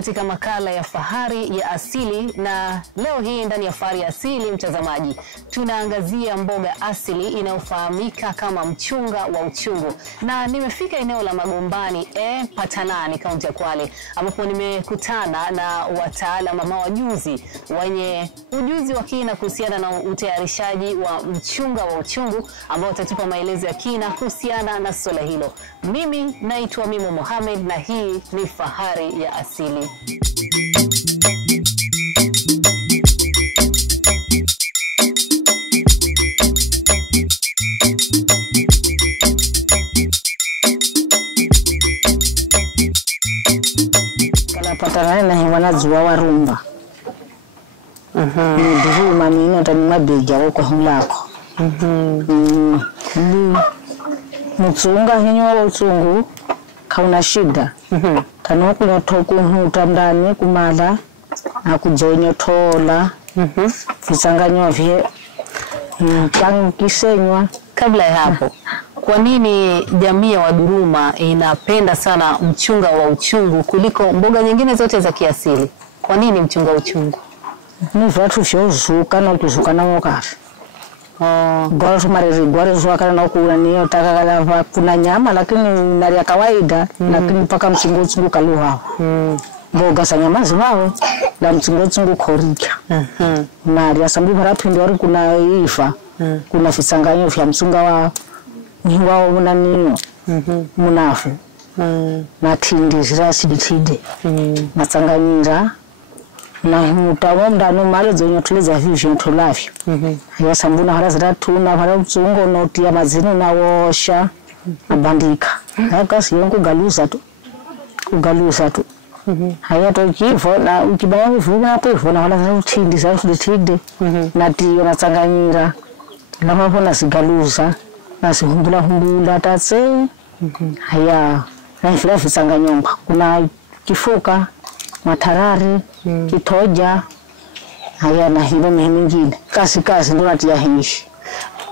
katika makala ya Fahari ya Asili, na leo hii ndani ya Fahari ya Asili, mtazamaji, tunaangazia mboga asili inayofahamika kama mchunga wa uchungu. Na nimefika eneo la Magombani Patanani, kaunti ya Kwale, ambapo nimekutana na wataalamu ama wajuzi wenye ujuzi wa kina kuhusiana na utayarishaji wa mchunga wa uchungu, ambao watatupa maelezo ya kina kuhusiana na swala hilo. Mimi naitwa Mimo Mohamed na hii ni Fahari ya Asili. Kala Patanani na hiwana zuwa warumba. Nduhu mamina tanima beja wako hulako. Mutsunga hinyo wa utsungu kauna shida. Tano kunyotoku utandani kumala na kujonyo tola. Visanganyo vye kisenywa. Kabla ya hapo, kwa nini jamii ya Waduruma inapenda sana mchunga wa uchungu kuliko mboga nyingine zote za kiasili? Kwa nini mchunga wa uchungu? Ni vatu vyozuka na kuzuka na wakati. Gora sumariri gora zuaka na kula niyo takakala kuna nyama lakini nari ya kawaida lakini paka mchungu kaluha. Mboga za nyama ziwawe la mchungu korika. Nari ya sambi marapindi wari kuna ifa. Kuna visanganyo vya mchunga wa niwa unaniyo. Munafu. Na tindi zirasidi. Masanganyira na mutawa ndano mali zonyo tuleza vivyo tulavyo. Ya sambuna hara ziratuna hara mchungo noti ya mazini na wosha abandika. Hakasi yonku galusa tu. Haya to kifo na ukibaya vifu na pefu na hara zitindi zitindi. Na tiyo na sanganyira na hapo na sigalusa na humbula tatse. Haya na hifilafi sanganyomba kuna kifuka matarari kitoja haya na hiyo mingine kasi ndo natia hishi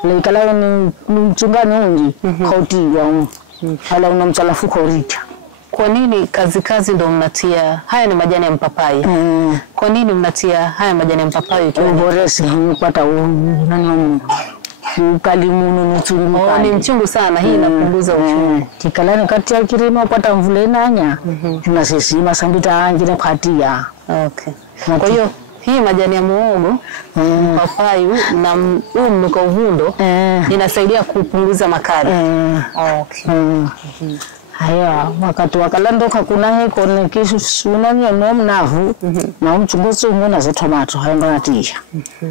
lekala ni mchungani ungi kautigwa hala una mchalafu korita. Kwa nini kazi ndo mnatia haya? Ni majani ya mpapai. Kwa nini mnatia haya majani ya mpapai? Uboresi kupata nani ukalimu mchungu ni mchungu sana. Hii inapunguza uchungu. Kikalani kati ya kirima upata mvule nanya tunasesima sambita angine patia. Okay. Kwa hiyo hii majani ya muhogo, papai na mnuka uvundo inasaidia kupunguza makali. Okay. Haya wakati wakalandoka kuna heko ni kisu sunani no mnavu na mchunguzi ngona za tomato hayo ndo natia.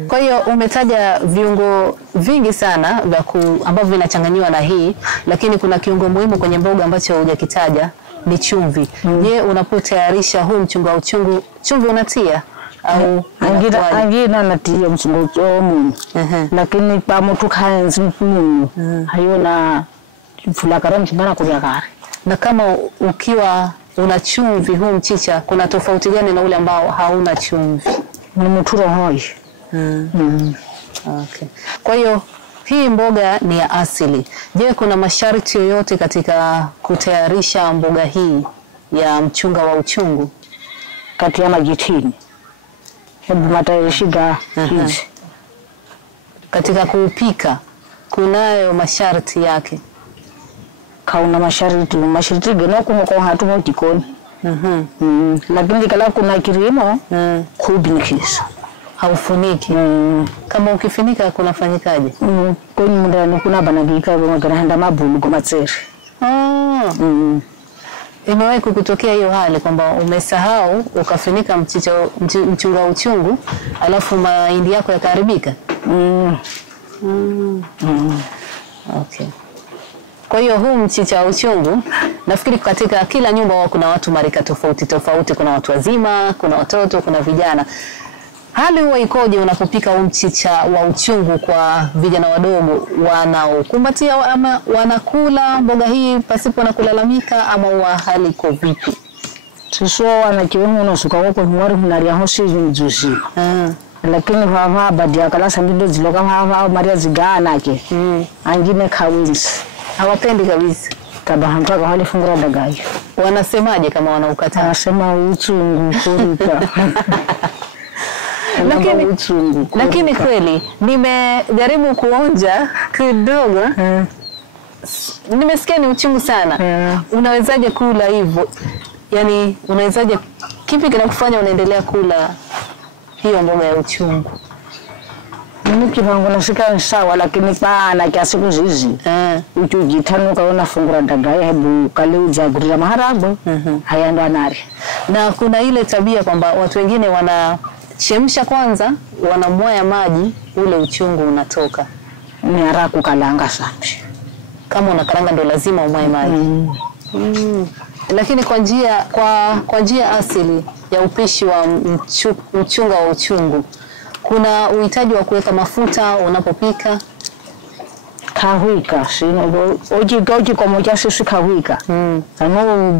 Kwa hiyo umetaja viungo vingi sana vya ambavyo vinachanganywa na hii, lakini kuna kiungo muhimu kwenye mboga ambacho hujakitaja, ni chumvi. Je, unapotayarisha huu mchunga wa uchungu, chumvi unatia au angina natia mchunga uchungu? Lakini pa mtu kaenzi munu hayo na fulakara mchana kwa kare. Na kama ukiwa una chumvi huu mchicha, kuna tofauti gani na ule ambao hauna chumvi? Ni mturo hoi. Okay. Kwa hiyo hii mboga ni ya asili. Je, kuna masharti yoyote katika kutayarisha mboga hii ya mchunga wa uchungu? Kati ya majitini hebu matayarishiga hizi. Katika kupika kunayo masharti yake? Kauna masharti gano kumoko hatu mo jikoni. Lakini kala kuna kirimo kubinikisa haufuniki. Kama ukifunika kunafanyikaje? Kwenye mundani kuna banagika magana mabulu kwa matseri. Imewahi kukutokea hiyo hali kwamba umesahau ukafunika mchunga uchungu alafu mahindi yako yakaharibika? Okay. Kwa hiyo huu mchicha uchungu, nafikiri katika kila nyumba kuna watu marika tofauti. Kuna watu wazima, kuna watoto, kuna vijana. Hali huwa ikoje unapopika huu mchicha wa uchungu kwa vijana wadogo? Wanaokumbatia ama wanakula mboga hii pasipo na kulalamika, ama wa hali iko vipi? Sisi wanakiwemo unasuka wako mwari mnaria hosi njusi. Lakini baba badia kala sambindo ziloka baba Maria zigana ke. Angine kawins. Hawapendi kabisa. tabahamba kwa hali fungura dagai. Wanasemaje kama wanaukataa? Anasema uchungu kurika. Lakini kweli nimejaribu kuonja kidogo. Nimesikia ni uchungu sana. Unawezaje kula hivyo? Yaani unawezaje, kipi kinakufanya unaendelea kula hiyo mboga ya uchungu? Mimi kivangu nashika ni sawa, lakini pana kiasi kuzizi. Uchujitano kaona fungura dagai hebu kale ujagurira maharagwe. Haya ndo anari. Na kuna ile tabia kwamba watu wengine wanachemsha kwanza, wanamwaya maji, ule uchungu unatoka. Ni haraka kalanga sana. Kama unakaranga ndo lazima umwaye maji. Lakini kwa njia asili ya upishi wa mchunga wa uchungu, kuna uhitaji wa kuweka mafuta unapopika? Kahuika sino oji kwa moja sisi kahuika. Ano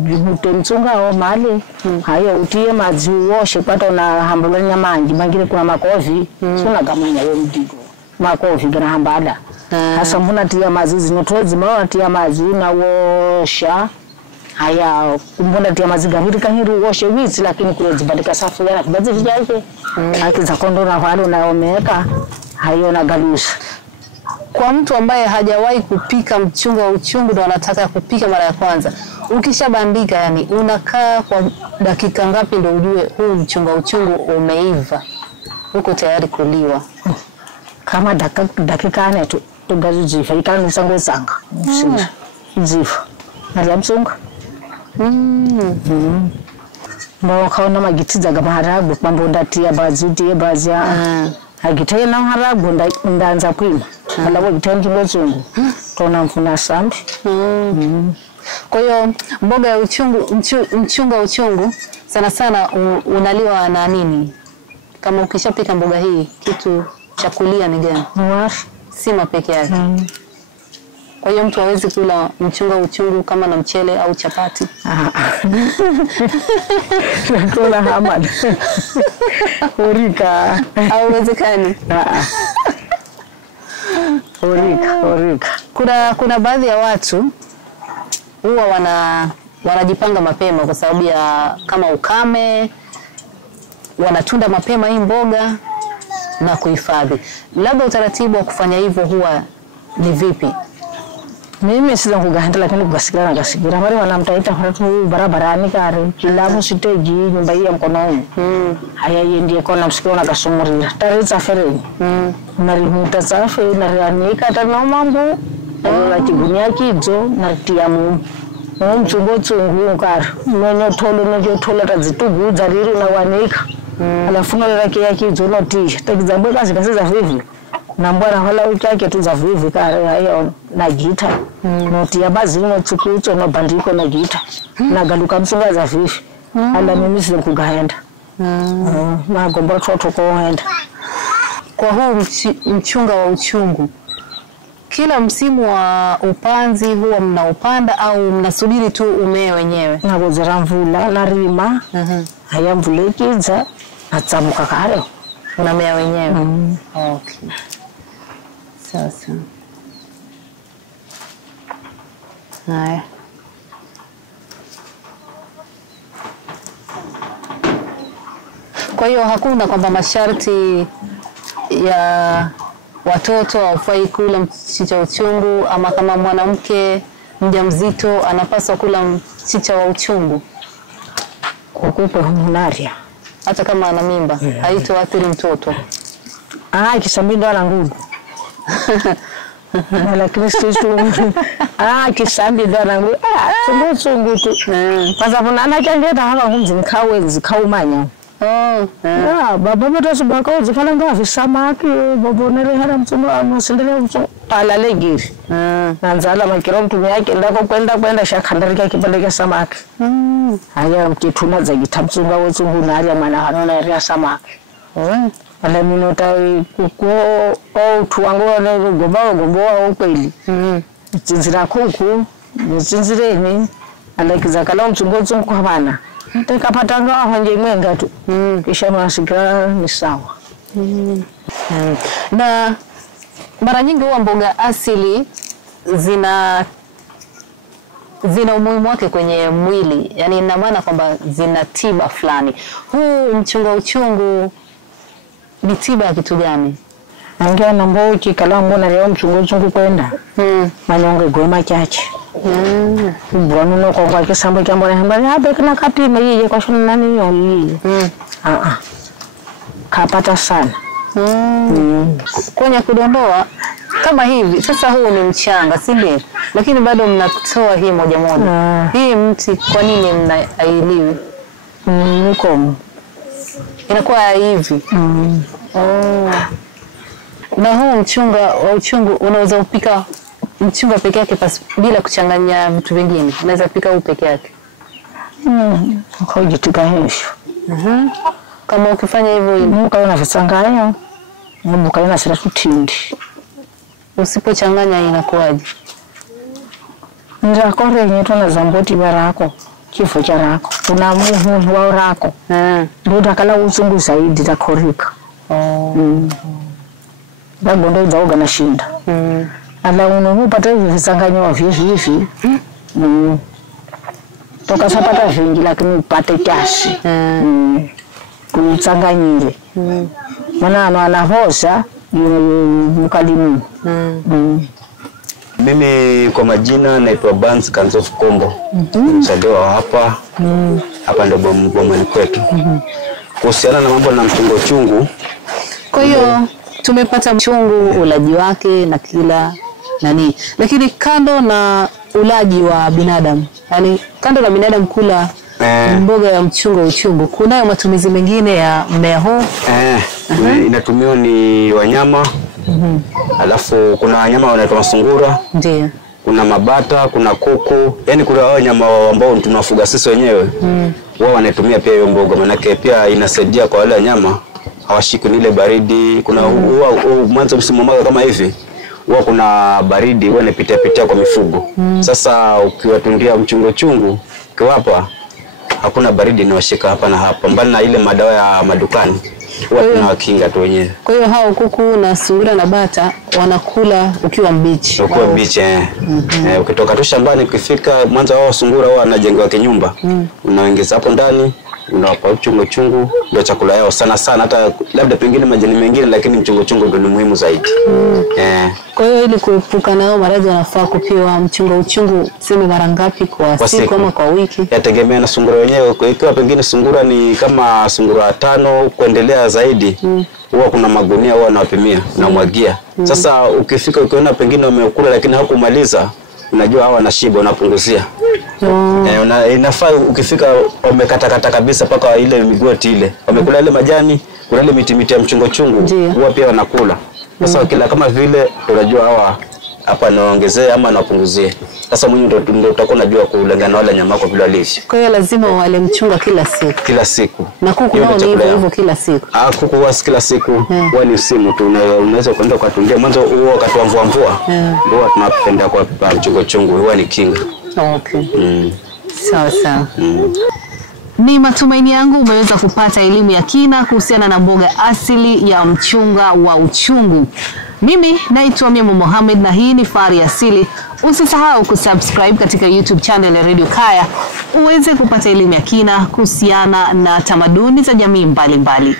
mchunga wa mali hayo utie maji uoshe pato na hambula nyamanji mangine kuna makofi suna gamanya yo mdigo makofi gana hambala. Hasa mbona tia maji zinotozi mbona tia maji na wosha haya mbona tia maji gahiri kahiri woshe wizi, lakini kule zibadika safu yana kibazi vijaje akiza kondo na wale unaomeka hayo na galusha. Kwa mtu ambaye hajawahi kupika mchunga wa uchungu ndo anataka kupika mara ya kwanza, ukishabandika yani unakaa kwa dakika ngapi ndo ujue huu mchunga wa uchungu umeiva, uko tayari kuliwa? Kama dakika 4 tu tugazifa ikani sangwe sanga zifa na mchunga. Mbona kaona magitiza ga maharagwe kwamba ndatia bazuti bazia agitaye na maharagwe ndaanza kwima alafu gitenji ngozungu tona mfuna sambi. Kwa hiyo mboga ya uchungu, mchunga wa uchungu sana sana unaliwa na nini? Kama ukishapika mboga hii, kitu cha kulia ni gani? Sima peke yake. Kwa hiyo mtu hawezi kula mchunga wa uchungu kama na mchele au chapati? Kula hamad. Urika. Hauwezekani. Urika. Kuna baadhi ya watu huwa wanajipanga mapema kwa sababu ya kama ukame, wanatunda mapema hii mboga na kuhifadhi. Labda utaratibu wa kufanya hivyo huwa ni vipi? Mimi sina kugahenda, lakini kugasikira na gasikira wale wanamtaita watu barabarani kare kilamu siteji nyumba hii ya mkononi. Haya ndiye kona msikio na gasumurira tariza fereni. Nalimuta safi narianika tano mambo na kigunia kidzo na tiamu mchungo chungu kare nonyo tolo tazitugu zariru na wanika alafu nalaki ya kidzo no tisha takizabwe kazi za vivi na mbwana wala uchake tu za vivi kare hayo na gita notia bazi no tsukucho no bandiko na gita na galuka msunga za vivi ala mimi sile kugahenda na gomba toto koenda. Kwa huu mchunga wa uchungu, kila msimu wa upanzi huwa mnaupanda au mnasubiri tu umee wenyewe? Na gozera mvula na rima haya mvula ikiza atsamuka kare unamea wenyewe. Okay. Sasa haya, kwa hiyo hakuna kwamba masharti ya watoto hawafai kula mchicha wa uchungu, ama kama mwanamke mjamzito anapaswa kula mchicha wa uchungu? Kukupa hunaria hata kama ana mimba haitoathiri mtoto? Kisambindo ana nguvu. Lakini sisi kisambindo ana nguvu. Chungu tu. Kwa sababu anachangeta hapa ngumzini kawenzi kaumanya. Baba mtu asubaka uzikala ngavi samaki baba nere mchungu anosendele mchungu alale ngiri. Nanzala makiro mtu yake ndako kwenda shakhandarika kipande cha samaki. Haya mkituna za gitamchunga wechungu nari mwana hanona area samaki. Ala minota kuko au tuwango na gomba ukweli. Chinzira kuku chinzireni alakizakala mchungu kwa bana. Tekapatanga hanje mwenga tu. Kisha masikira ni sawa. Na mara nyingi huwa mboga asili zina umuhimu wake kwenye mwili. Yaani ina maana kwamba zina tiba fulani. Huu mchunga uchungu ni tiba ya kitu gani? Angia na mbochi kala mbona leo mchunga uchungu kwenda. Manyonge goma chache. Mbona no kwa kisambo cha mbona hambari habe kana kati meye kwa shuna nani yoni. Kapata sana. Kwenye kudondoa kama hivi. Sasa huu ni mchanga, si ndio? Lakini bado mnatoa hii moja moja. Hii mti kwa nini mnaailiwi? Mkomo. Inakuwa hivi. Na huu mchunga wa uchungu unaweza upika mchunga peke yake bila kuchanganya vitu vingine. Unaweza pika huu peke yake. Kwa jitika hivyo. Kama ukifanya hivyo muka unavitsanganya. Muka inasira tutindi. Usipochanganya inakuwaje? Ndio kore nyeto na zamboti barako. Kifo cha rako. Una muhu wa rako. Ndio kala usungu zaidi takorika. Bago ndo zaoga na shinda. Ala unopata visanganya wa hivi. Toka sapata vingi lakini upate kiasi. Kuchanganyile. Maana anavosa mkalimu. Mimi kwa majina naitwa Bans Kanzof Kombo. Mzaliwa hapa. Hapa ndo bomani kwetu. Kuhusiana na mambo na mchungo chungu. Kwa hiyo tumepata mchungu, ulaji wake na kila nani. Lakini kando na ulaji wa binadamu, yani kando na binadamu kula mboga ya mchungo uchungu, kunayo matumizi mengine ya mmea huu? Inatumiwa ni wanyama. Alafu kuna wanyama wanaitwa sungura. Ndio. Kuna mabata, kuna kuku. Yaani kuna wanyama ambao tunafuga sisi wenyewe. Wao wanatumia pia hiyo mboga, manake pia inasaidia kwa wale wanyama hawashiki ile baridi. Kuna mwanzo msimu mmoja kama hivi huwa kuna baridi huwa inapitia kwa mifugo. Sasa ukiwatundia mchungo chungu kiwapa hakuna baridi inawashika hapa na hapa, mbali na ile madawa ya madukani huwa tunawakinga tu wenyewe. Kwa hiyo hao kuku na sungura na bata wanakula ukiwa mbichi. Ukiwa mbichi ukitoka tu shambani ukifika mwanzo wao sungura wao wanajengewa kinyumba. Unaongeza hapo ndani, unawapa mchungo chungu ndio chakula yao sana sana, hata labda pengine majani mengine, lakini mchungo chungu ndio ni muhimu zaidi. Kwa hiyo ili kuepuka nao maradhi wanafaa kupewa mchungo uchungu sema mara ngapi kwa siku ama kwa wiki? Yategemea na sungura wenyewe. Ikiwa pengine sungura ni kama sungura 5 kuendelea zaidi, huwa kuna magunia huwa wanawapimia na mwagia. Sasa ukifika ukiona pengine wamekula lakini hawakumaliza, unajua hawa wanashiba, unapunguzia. Inafaa ukifika wamekata kabisa paka ile migoti ile. Wamekula ile majani, kuna ile miti ya mchungo chungu, huwa pia wanakula. Sasa kila kama vile unajua hawa hapa naongezea ama napunguzie. Sasa mwenyewe ndio utakuwa unajua kulingana na wale nyama wako vile walivyo. Kwa hiyo lazima wale mchunga kila siku. Kila siku. Na kuku nao ni hivyo kila siku. Kuku huwa kila siku, huwa ni usimu tu, unaweza kwenda ukatundia mwanzo huo wakati wa mvua. Ndio tunapenda kwa mchungo chungu, huwa ni kinga. Okay. Sawa. Ni matumaini yangu umeweza kupata elimu ya kina kuhusiana na mboga asili ya mchunga wa uchungu. Mimi naitwa Mia Mohamed na hii ni Fahari Asili. Usisahau kusubscribe katika YouTube channel ya Radio Kaya uweze kupata elimu ya kina kuhusiana na tamaduni za jamii mbalimbali.